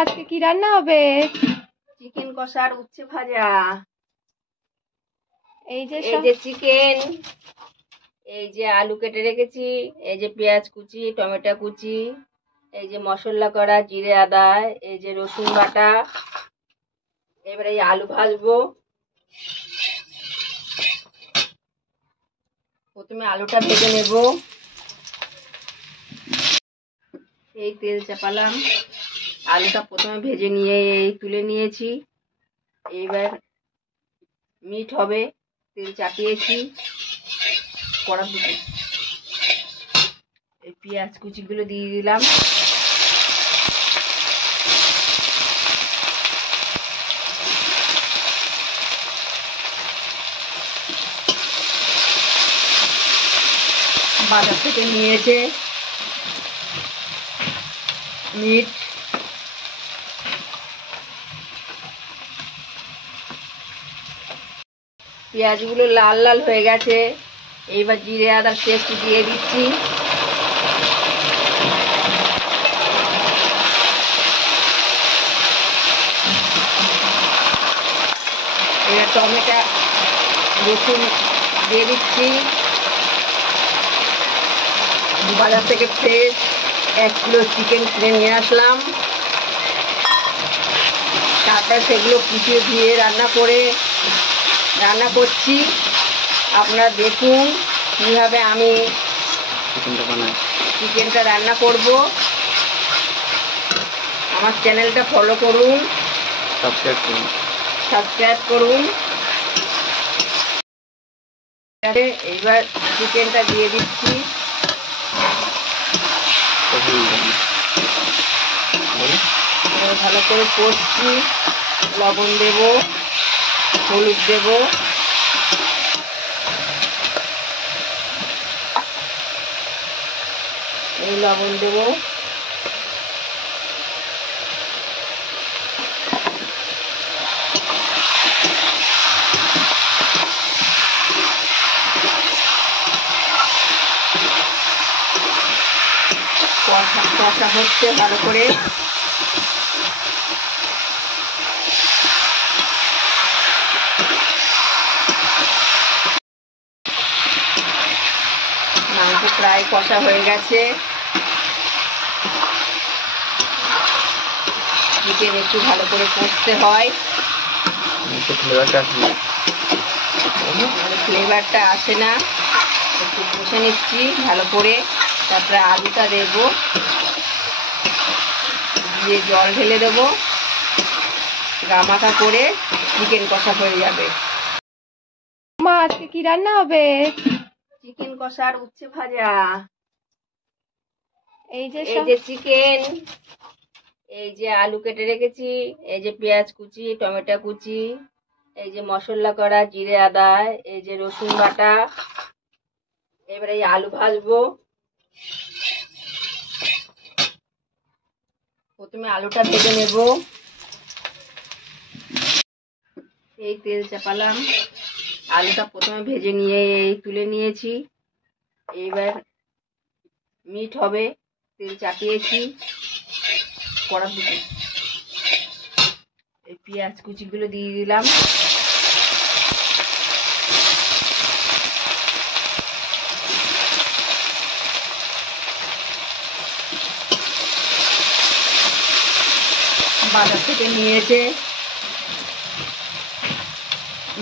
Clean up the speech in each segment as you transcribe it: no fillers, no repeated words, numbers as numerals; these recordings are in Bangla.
আজকে কি রান্না হবে? চিকেন কষা আর উচ্ছে ভাজা। এই যে চিকেন, এই যে আলু কেটে রেখেছি, এই যে পেঁয়াজ কুচি, টমেটো কুচি, এই যে মশলা করা জিরে আদা, এই যে রসুন বাটা। এবারে এই আলু ভাজবো। প্রথমে আলুটা ভেজে নেব। এই তেল চাপালাম, আলুটা প্রথমে ভেজে নিয়ে এই তুলে নিয়েছি। এইবার মিট হবে, তেল চাপিয়েছি কড়াইতে। এই পেঁয়াজ কুচিগুলো দিয়ে দিলাম। বাজার থেকে নিয়েছে মিট, পেঁয়াজগুলো লাল লাল হয়ে গেছে। এইবার জিরে আদার পেস্ট দিয়ে দিচ্ছি। এবার টমেটো রসুন দিয়ে দিচ্ছি। বাজার থেকে ফ্রেশ 1 কিলো চিকেন কিনে নিয়ে আসলাম। তারপর সেগুলো কুচিয়ে ধুয়ে রান্না করছি। আপনারা দেখুন কীভাবে আমি চিকেনটা রান্না করব। আমার চ্যানেলটা ফলো করুন, সাবস্ক্রাইব করুন। এইবার চিকেনটা দিয়ে দিচ্ছি। ভালো করে কষছি। লবণ দেব, হলুদ দেব, এই লবণ দেব। কষা হচ্ছে ভালো করে। মাংস প্রায় কষা হয়ে গেছে। চিকেন একটু ভালো করে কষতে হয়, ফ্লেভারটা আসে না। একটু কষে নিচ্ছি ভালো করে। তারপরে আলুটা দেব, দিয়ে জল ঢেলে দেবো। গামাখা করে চিকেন কষা হয়ে যাবে। মা আজকে কি রান্না হবে? চিকেন কষা আর উচ্ছে ভাজা। এই যে চিকেন, এই যে আলু কেটে রেখেছি, এই যে পেঁয়াজ কুচি, টমেটো কুচি, এই যে মশলা করা জিরে আদা, এই যে রসুন বাটা। এবারে এই আলু ভাজবো। প্রথমে আলুটা ভেজে নেব। এই তেল চাপালাম, আলুটা প্রথমে ভেজে নিয়ে এই তুলে নিয়েছি। এইবার মিট হবে, তেল চাপিয়েছি কড়াইতে। এই পেঁয়াজ কুচিগুলো দিয়ে দিলাম। বাজার থেকে নিয়েছে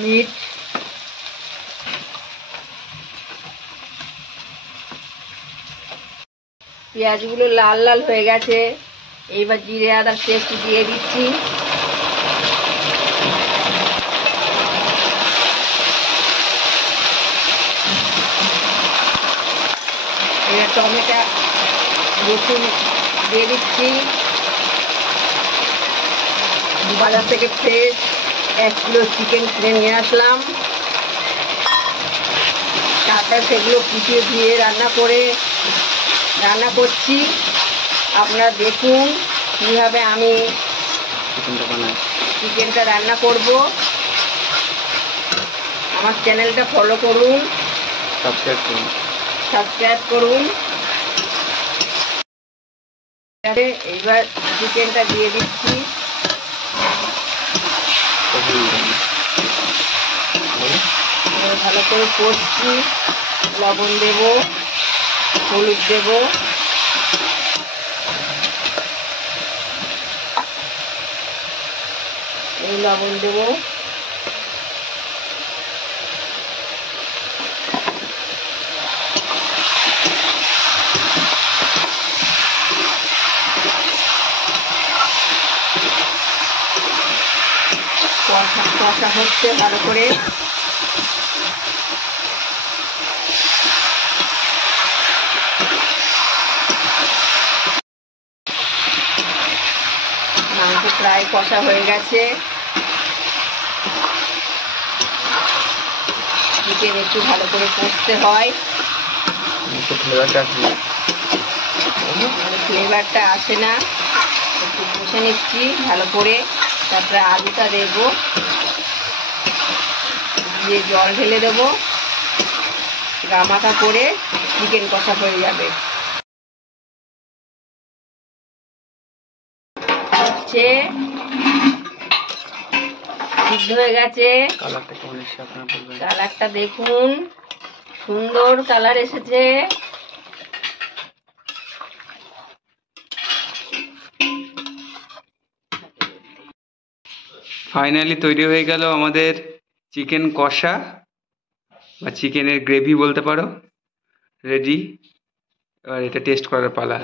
মিট, পেঁয়াজগুলো লাল লাল হয়ে গেছে। এইবার জিরে আদার পেস্ট দিয়ে দিচ্ছি। এবার টমেটো রসুন দিয়ে দিচ্ছি। বাজার থেকে ফ্রেশ 1 কিলো চিকেন কিনে নিয়ে আসলাম। তারপর সেগুলো কুচিয়ে ধুয়ে রান্না করছি। আপনারা দেখুন কীভাবে আমি চিকেনটা রান্না করব। আমার চ্যানেলটা ফলো করুন, সাবস্ক্রাইব করুন। এইবার চিকেনটা দিয়ে দিচ্ছি। ভালো করে কষছি। লবণ দেব, হলুদ দেব, এই লবণ দেব, কষা হচ্ছে ভালো করে। মাংস প্রায় কষা হয়ে গেছে। চিকেন একটু ভালো করে কষতে হয়, ফ্লেভারটা আসে না। একটু কষে নিচ্ছি ভালো করে, তারপরে আলুটা দেবো, দিয়ে জল ঢেলে দেবো, গামাখা করে চিকেন কষা হয়ে যাবে। সিদ্ধ হয়ে গেছে। কালারটা দেখুন, সুন্দর কালার এসেছে। ফাইনালি তৈরি হয়ে গেল আমাদের চিকেন কষা বা চিকেনের গ্রেভি বলতে পারো, রেডি। এবার এটা টেস্ট করার পালা।